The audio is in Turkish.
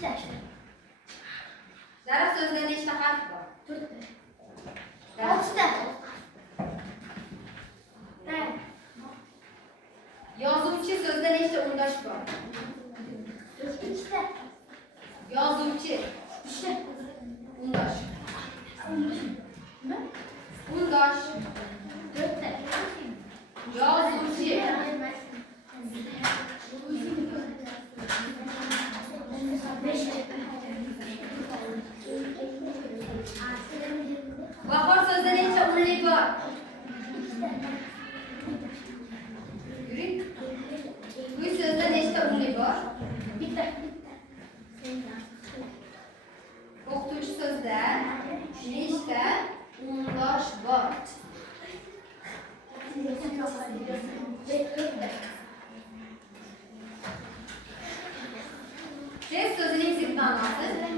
ikkita. Zaraf so'zida nechta harf bor? 4 ta. 6 ta. Yozuvchi so'zida nechta undosh bor? 2 ta. Yozuvchi, 3 ta. undosh. Nima? Undosh, 4 ta. yozuvchi, bahor so'zida nechta unli bor? Yuring. Uy so'zida nechta unli bor? Bitta. O'qituvchi so'zida nechta undosh bor? Test so'zining zid ma'nosi